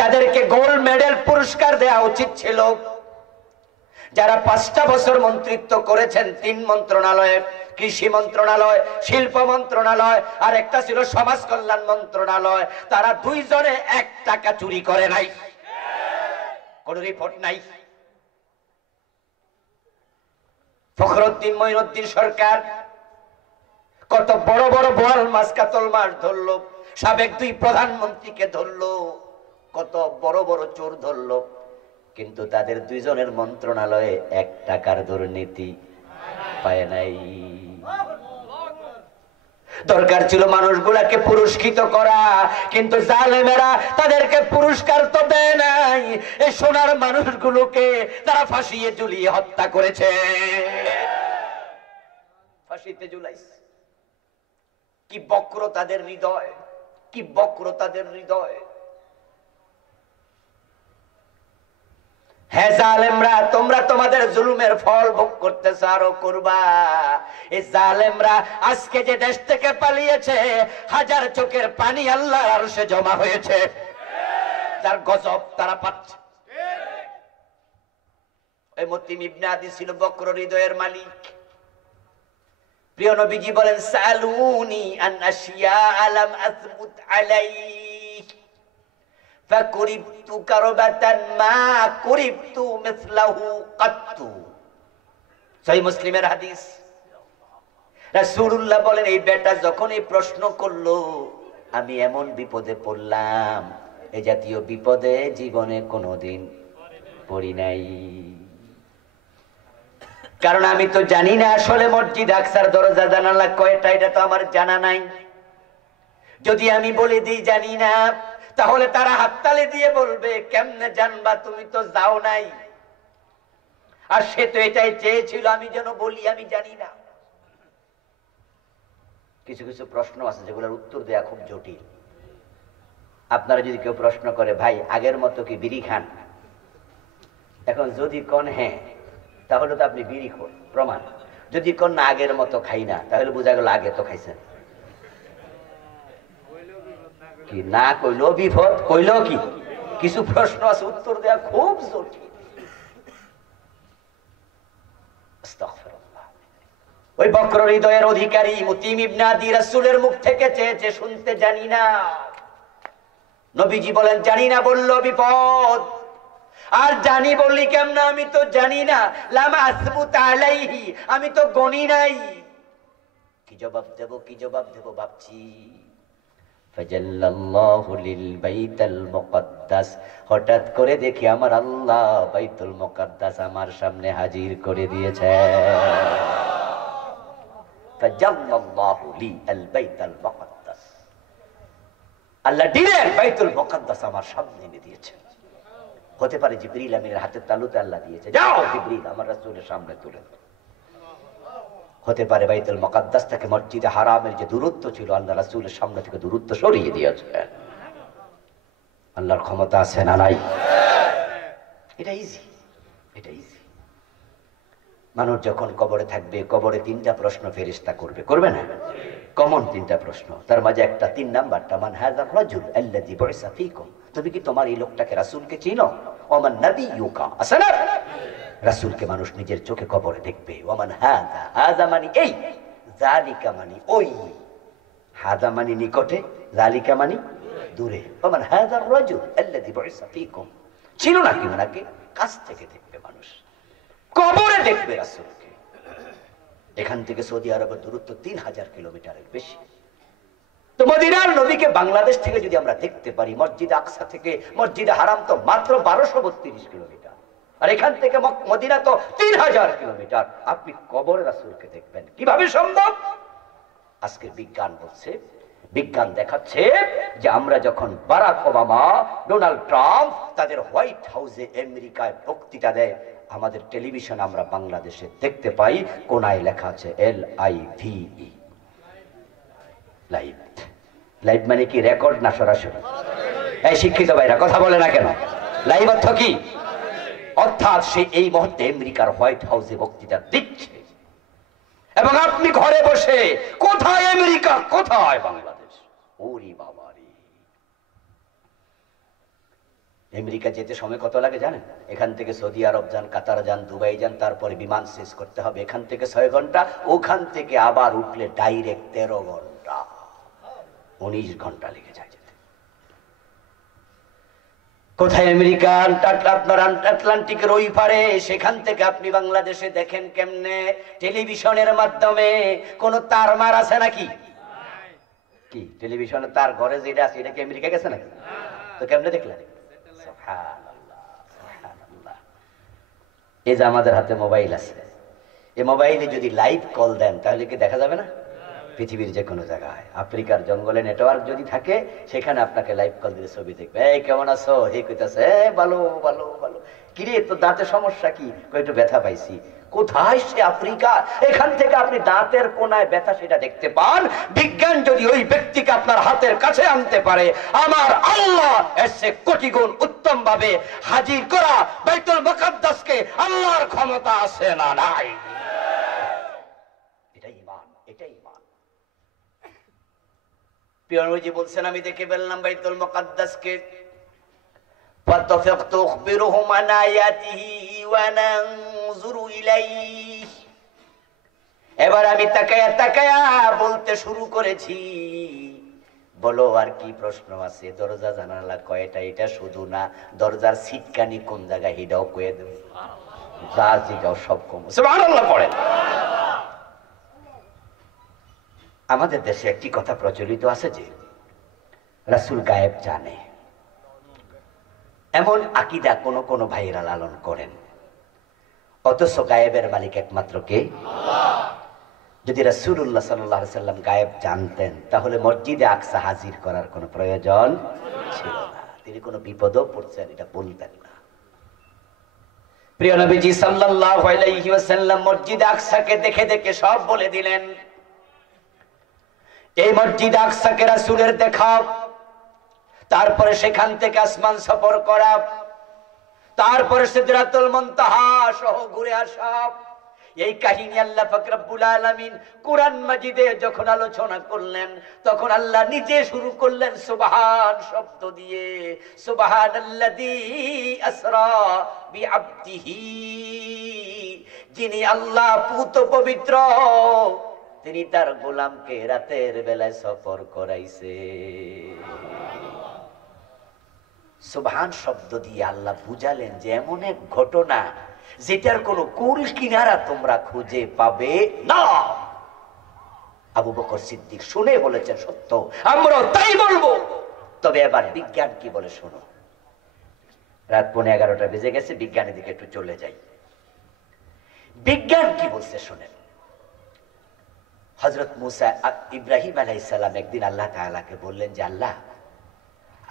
যাদেরকে gold medal পুরস্কার দেওয়া উচিত ছিল, যারা 5টা বছর মন্ত্রিত্ব করেছেন 3 মন্ত্রণালয়ে, কৃষি মন্ত্রণালয়, শিল্প মন্ত্রণালয় আর একটা ছিল সমাজ কল্যাণ মন্ত্রণালয়, তারা 2 জনে 1 টাকা চুরি করে নাই। কোন রিপোর্ট নাই। ফখরুদ্দিন মঈনুদ্দিন সরকার কত বড় বড় বোয়াল মাছ কাতল মাছ ধরলো, সাবেক 2 প্রধানমন্ত্রীকে ধরলো, কত বড় বড় চোর ধরলো, কিন্তু তাদের 2 জনের মন্ত্রণালয়ে 1 টাকার দুর্নীতি পায় নাই। দরকার ছিল মানুষগুলাকে পুরস্কৃত করা, কিন্তু জালেমেরা তাদেরকে পুরস্কার তো দেয় নাই। এই সোনার মানুষগুলোকে তারা ফাঁসিয়ে ঝুলিয়ে হত্যা করেছে, ফাঁসিতে ঝুলাইছে। কি বক্র তাদের হৃদয়, কি বক্র তাদের হৃদয়। হ্যাঁ জালেমরা, তোমরা তোমাদের জুলুমের ফল ভোগ করতেছ, আরো করবা। এই জালেমরা আজকে যে দেশ থেকে পালিয়েছে, হাজার চোখের পানি আল্লাহর আরশে জমা হয়েছে, তার গজব তারা পাচ্ছে। এই মতিম ইবনে আদি ছিল বক্র হৃদয়ের মালিক। প্রিয় নবীজি বলেন, সালুনি আন আশিয়া আলাম আসবুত আলাইহি ফাকুরিবতু কারবাতান মা কুরিবতু মিসলাহু কাত্তু। সহিহ মুসলিমের হাদিস। রাসূলুল্লাহ বলেন, এই বেটা যখন এই প্রশ্ন করলো, আমি এমন বিপদে পড়লাম, এই জাতীয় বিপদে জীবনে কোনোদিন পড়ি নাই। কারণ আমি তো জানি না আসলে মসজিদ আকসার দরজা জানালা কয়টা, এটা তো আমার জানা নাই। যদি আমি বলে দিই জানি না, তাহলে তারা হাততালি দিয়ে বলবে, কেমনে জানবা, তুমি তো যাও নাই। আর সে তো এটাই চেয়েছিল আমি যেন বলি আমি জানি না। কিছু কিছু প্রশ্ন আছে যেগুলোর উত্তর দেয়া খুব জটিল। আপনারা যদি কেউ প্রশ্ন করে, ভাই আগের মতো কি বিড়ি খান? এখন যদি কোন হ্যাঁ, তাহলে তো আপনি বিড়ি খোর, প্রমাণ। যদি কোন না আগের মতো খাই না, তাহলে বোঝা গেল আগে তো খাইছেন। কি না কইলো বিপদ, কইলো কি? কিছু প্রশ্ন আছে উত্তর দেয়া খুব জটিল। আস্তাগফিরুল্লাহ। ওই বক্র হৃদয়ের অধিকারী মুতিম ইবনে আদি রাসূলের মুখ থেকে চেয়েছে শুনতে, জানি না। নবীজি বলেন, জানি না বললো বিপদ, আর জানি বললি কেমন? আমি তো জানি না, লাম আসবুত আলাইহি, আমি তো গনি নাই। কি জবাব দেব, কি জবাব দেব ভাবছি। ফাজাল্লাল্লাহু লিল বাইতুল মুকদ্দাস, হঠাৎ করে দেখি আমার আল্লাহ বাইতুল মুকদ্দাস আমার সামনে হাজির করে দিয়েছে। ফাজাল্লাল্লাহু লিল বাইতুল মুকদ্দাস, আল্লাহ ডিরেক্ট বাইতুল মুকদ্দাস আমার সামনে এনে দিয়েছে। হতে পারে জিবরিল আমিনের হাতের তালুতে আল্লাহ দিয়েছে, যাও জিবরিল আমার রাসূলের সামনে তুলে দাও। হতে পারে বাইতুল মুকদ্দাস থেকে মসজিদে হারামের যে দূরত্ব ছিল, আল্লাহ রাসূলের সামনে থেকে দূরত্ব সরিয়ে দিয়েছে। আল্লাহর ক্ষমতা আছে না নাই? এটা ইজি, এটা ইজি। মানুষ যখন কবরে থাকবে, কবরে 3টা প্রশ্ন ফেরেশতা করবে, করবে না? কমন 3টা প্রশ্ন, তার মাঝে একটা 3 নাম্বারটা, মান হাযার রাজুল আল্লাযী বুইসা ফীকুম, তুমি কি তোমার এই লোকটাকে রাসূলকে চিনো? ওমান নাবিয়্যুকা, আছে না? রাসূলকে মানুষ নিজের চোখে কবরে দেখবে। ওমান হাযা, হাযা মানে এই, যালিকা মানে ওই, হাযা মানে নিকটে, যালিকা মানে দূরে। ওমান হাযার রাজুল আল্লাযী বুইসা ফীকুম, চিনো না কি ওনাকে? কাছ থেকে দেখবে মানুষ, কবরে দেখবে রাসূলকে। এখান থেকে সৌদি আরবের দূরত্ব 3000 কিলোমিটারের বেশি। তো মদিনার নবীকে বাংলাদেশ থেকে যদি আমরা দেখতে পারি, মসজিদ আকসা থেকে মসজিদে হারাম তো মাত্র 1232 কিলোমিটার, আর এখান থেকে মদিনা তো 3000 কিলোমিটার। আপনি কবরে রাসূলকে দেখবেন, কিভাবে সম্ভব? আজকের বিজ্ঞান বলছে, বিজ্ঞান দেখাচ্ছে যে আমরা যখন বারাক ওবামা, ডোনাল্ড ট্রাম্প তাদের হোয়াইট হাউসে আমেরিকায় বক্তৃতা দেয়, আমাদের টেলিভিশন আমরা বাংলাদেশে দেখতে পাই, কোনায় লেখা আছে LIVE, লাইভ। লাইভ মানে কি? রেকর্ড না সরাসরি? এই শিক্ষিত ভাইরা কথা বলে না কেন? লাইভ অর্থ কি? অর্থাৎ সে এই মুহূর্তে আমেরিকার হোয়াইট হাউসে বক্তৃতা দিচ্ছে, এবং আপনি ঘরে বসে কোথায় আমেরিকা, কোথায় বাংলাদেশ। ওরে বাবা রে, আমেরিকা যেতে সময় কত লাগে জানেন? এখান থেকে সৌদি আরব যান, কাতার যান, দুবাই যান, তারপরে বিমান শেষ করতে হবে, এখান থেকে 6 ঘন্টা, ওখান থেকে আবার উঠলে ডাইরেক্ট 13 ঘন্টা, 19 ঘন্টা লেগে যায় যেতে। কোথায়? আমেরিকা, আপনার আটলান্টিকের ওই পারে। সেখান থেকে আপনি বাংলাদেশে দেখেন কেমনে? টেলিভিশনের মাধ্যমে। কোন তার মার আছে নাকি? কি টেলিভিশনে তার ঘরে যেটা আছে, এটা কি আমেরিকা গেছে নাকি? তো কেমনে দেখলেন? এই যে আমাদের হাতে মোবাইল আছে, এই মোবাইলে যদি লাইভ কল দেন তাহলে কি দেখা যাবে না? পৃথিবীর যে কোনো জায়গায়, আফ্রিকার জঙ্গলে নেটওয়ার্ক যদি থাকে, সেখানে আপনাকে লাইভ কল দিলে ছবি দেখবে। এই কেমন আছো? এই কইতাছে ভালো ভালো ভালো। কিরে তোর দাঁতের সমস্যা কি? একটু ব্যথা পাইছি। কোথায়? সে আফ্রিকা। এখান থেকে আপনি দাঁতের কোনায় ব্যথা সেটা দেখতে পান। বিজ্ঞান যদি ওই ব্যক্তিকে আপনার হাতের কাছে আনতে পারে, আমার আল্লাহ এসে কোটি গুণ উত্তম ভাবে হাজির করা বাইতুল মুকাদ্দাসকে আল্লাহর ক্ষমতা আছে না নাই? এটাই ঈমান, এটাই ঈমান। প্রিয় নবীজি বলছেন, আমি দেখে ফেললাম বাইতুল মুকাদ্দাসকে। فاتفقت أخبرهم عن آياته وننظر إليه। এবার আমি তাকায়া তাকায়া বলতে শুরু করেছি, বলো আর কি প্রশ্ন আছে? দরজা জানালা কয়টা? এটা শুধু না, দরজার সিটকানি কোন জায়গায় এটাও কয়ে দেব, যা জিগাও সব কম। সুবহানাল্লাহ পড়েন। আমাদের দেশে একটি কথা প্রচলিত আছে যে রাসূল গায়েব জানে, এমন আকীদা কোন কোন ভাইয়েরা লালন করেন। অথচ গায়েবের মালিক একমাত্র কে? আল্লাহ। যদি রাসূলুল্লাহ সাল্লাল্লাহু আলাইহি সাল্লাম গায়েব জানতেন, তাহলে মসজিদে আকসা হাজির করার কোনো প্রয়োজন ছিল না। তিনি কোনো বিপদও পড়ছেন এটা বলতেন না। প্রিয় নবীজি সাল্লাল্লাহু আলাইহি ওয়াসাল্লাম মসজিদে আকসাকে দেখে দেখে সব বলে দিলেন। এই মসজিদে আকসাকে রাসূলের দেখা, তারপরে সেখান থেকে আসমান সফর করা, তারপরে সিদরাতুল মুনতাহা সহ ঘুরে আসা, এই কাহিনী আল্লাহ পাক রব্বুল আলামিন কুরআন মাজিদে যখন আলোচনা করলেন, তখন আল্লাহ নিজে শুরু করলেন সুবহান শব্দ দিয়ে। সুবহানাল্লাযী আসরা বিআবদিহি, যিনি আল্লাহ পুত পবিত্র, তিনি তার গোলামকে রাতের বেলায় সফর করাইছে। সুবহান শব্দ দিয়ে আল্লাহ বুঝালেন যে এমন এক ঘটনা যেটার কোনো কুল কিনারা তোমরা খুঁজে পাবে না। আবু বকর সিদ্দিক শুনে বলেছেন সত্য, আমরাও তাই বলবো। তবে এবার বিজ্ঞান কি বলে শোনো। রাত 11:15 বেজে গেছে, বিজ্ঞানের দিকে একটু চলে যাই। বিজ্ঞান কি বলছে শোনেন। হযরত মুসা ইব্রাহিম আলাইহিস সালাম একদিন আল্লাহ তাআলাকে বললেন যে আল্লাহ,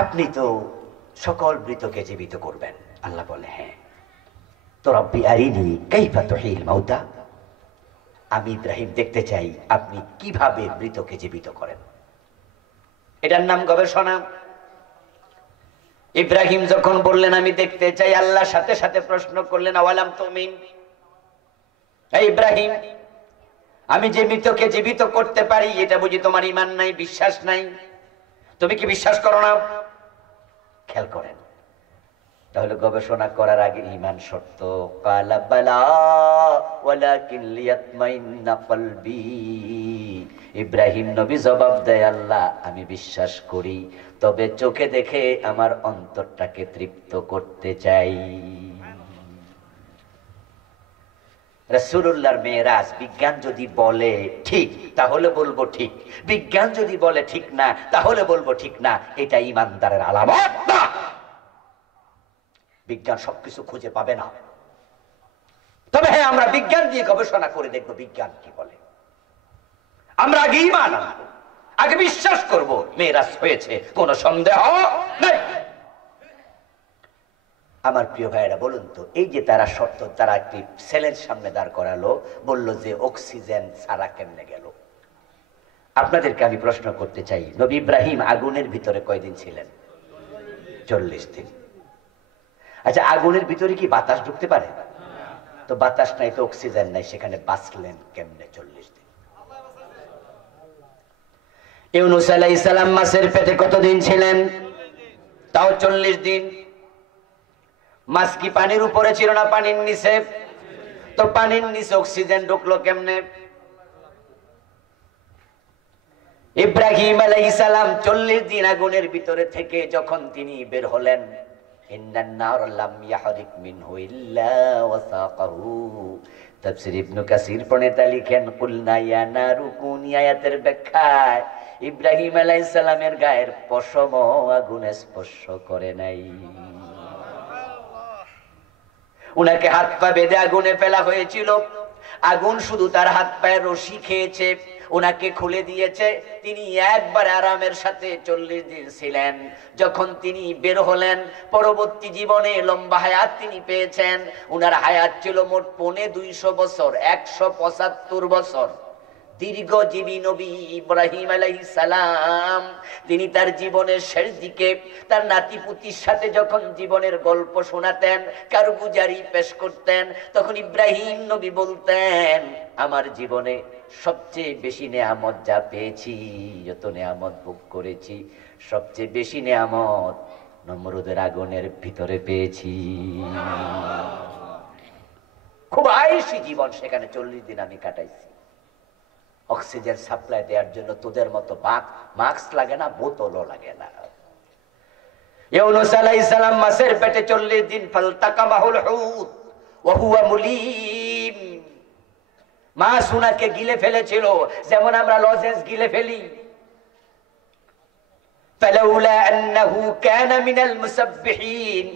আপনি তো সকল মৃতকে জীবিত করবেন। আল্লাহ বলে হ্যাঁ। তো রব্বি আরিনি কাইফা তুহিল মাউতা, আমি ইব্রাহিম দেখতে চাই আপনি কিভাবে মৃতকে জীবিত করেন। এটার নাম গবেষণা। ইব্রাহিম যখন বললেন আমি দেখতে চাই, আল্লাহ সাথে সাথে প্রশ্ন করলেন আওয়ালাম তুমিন, এই ইব্রাহিম, আমি যে মৃতকে জীবিত করতে পারি এটা বুঝি তোমার ঈমান নাই, বিশ্বাস নাই? তুমি কি বিশ্বাস করো না? খেয়াল করেন, তাহলে গবেষণা করার আগে ঈমান শর্ত। ক্বালা বালা ওয়ালাকিন লিয়াতমাইন্না কলবি। ইব্রাহিম নবী জবাব দেয়, আল্লাহ আমি বিশ্বাস করি, তবে চোখে দেখে আমার অন্তরটাকে তৃপ্ত করতে চাই। রাসূলুল্লাহর মেরাজ বিজ্ঞান যদি বলে ঠিক তাহলে বলবো ঠিক, বিজ্ঞান যদি বলে ঠিক না তাহলে বলবো ঠিক না। এটা ঈমানদারের আলামত না। বিজ্ঞান সবকিছু খুঁজে পাবে না, তবে হ্যাঁ আমরা বিজ্ঞান দিয়ে গবেষণা করে দেখবো বিজ্ঞান কি বলে। আমরা আগে ঈমান আনবো, আগে বিশ্বাস করব মেরাজ হয়েছে, কোনো সন্দেহ নাই। আমার প্রিয় ভাইয়েরা বলুন তো, এই যে তারা শর্ত, তারা একটি সেলের সামনে দাঁড় করালো, বলল যে অক্সিজেন ছাড়া কেমনে গেল। আপনাদেরকে আমি প্রশ্ন করতে চাই, নবী ইব্রাহিম আগুনের ভিতরে কয়দিন ছিলেন? 40 দিন। আচ্ছা, আগুনের ভিতরে কি বাতাস ঢুকতে পারে? তো বাতাস নাই, তো অক্সিজেন নাই, সেখানে বাঁচলেন কেমনে 40 দিন? ইউনূস আলাইহিস সালাম মাছের পেটে কতদিন ছিলেন? তাও 40 দিন। মাছ কি পানির উপরে ছিল না পানির নিচে? তো পানির নিচে অক্সিজেন ঢুকলো কেমনে? ইব্রাহিম আলাইহিস সালাম 40 দিন আগুনের ভিতরে থেকে যখন তিনি বের হলেন, ইন্নান নার লাম ইয়াহরিক মিনহু ইল্লা ওয়াসাকাহু। তাফসীর ইবনে কাসির প্রণেতা লিখেন, কুলনা ইয়া নারু কুনি, আয়াতের ব্যাখ্যায় ইব্রাহিম আলাইহিস সালামের গায়ের পশম আগুন স্পর্শ করে নাই। উনাকে হাত পা বেঁধে আগুনে ফেলা হয়েছিল, আগুন শুধু তার হাত পায়ের রশি খেয়েছে, ওনাকে খুলে দিয়েছে। তিনি একবার আরামের সাথে 40 দিন ছিলেন। যখন তিনি বের হলেন, পরবর্তী জীবনে লম্বা হায়াত তিনি পেয়েছেন। উনার হায়াত ছিল মোট 250 বছর, 175 বছর। দীর্ঘজীবী নবী ইব্রাহিম আলাইহিস সালাম, তিনি তার জীবনের শেষ দিকে তার নাতিপুতির সাথে যখন জীবনের গল্প শোনাতেন, কারগুজারি পেশ করতেন, তখন ইব্রাহিম নবী বলতেন, আমার জীবনে সবচেয়ে বেশি নেয়ামত যা পেয়েছি, যত নেয়ামত ভোগ করেছি, সবচেয়ে বেশি নেয়ামত নমরুদের আগুনের ভিতরে পেয়েছি। খুব আয়েশি জীবন সেখানে 40 দিন আমি কাটাইছি। অক্সিজেন সাপ্লাই দেওয়ার জন্য তোদের মতো মাস্ক লাগে না, বোতলও লাগে না। ইউনূস আলাইহিস সালাম মাছের পেটে 40 দিন, ফালতাকামাহুল হুত ওয়া হুয়া মুলিম। মাছ উনাকে গিলে ফেলেছিল, যেমন আমরা লজেন্স গিলে ফেলি। ফালাউলা আন্নাহু কানা মিনাল মুসাব্বিহিন